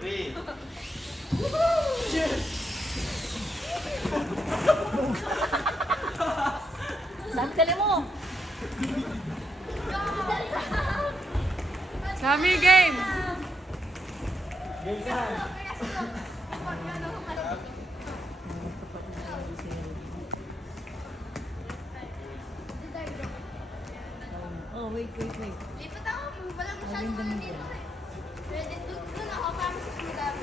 Three. Dali mo. Sammy, game! Game ka. Oh, wait. Lipat ako, walang masyadong mga dito eh. Pwede doon ako para sa sugat.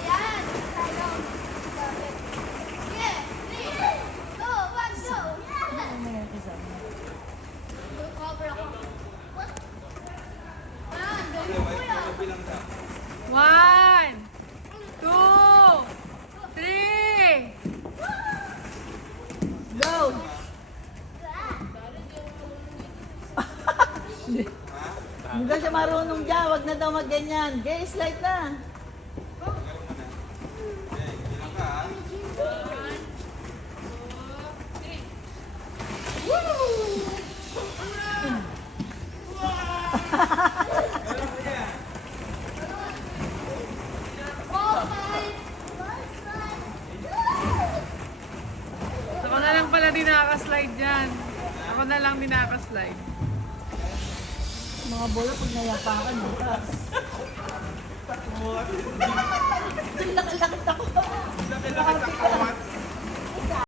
Ayan, tayo. Sige, 3, 2, 1, go! May isa. Cover ako. What? Ayan, galing mo kuya. Bilang ka. 1, 2, 3. Go! Hindi daw siya marunong dyan. Wag na daw magganyan. Okay, slide na. Galing mo na. Okay, bilang ka ha. Ako na lang pala di nakaka-slide dyan. Ako na lang di nakaka-slide. Mga bola pag nayapakan mo. Laki-laki ako. Laki-laki sa kawat.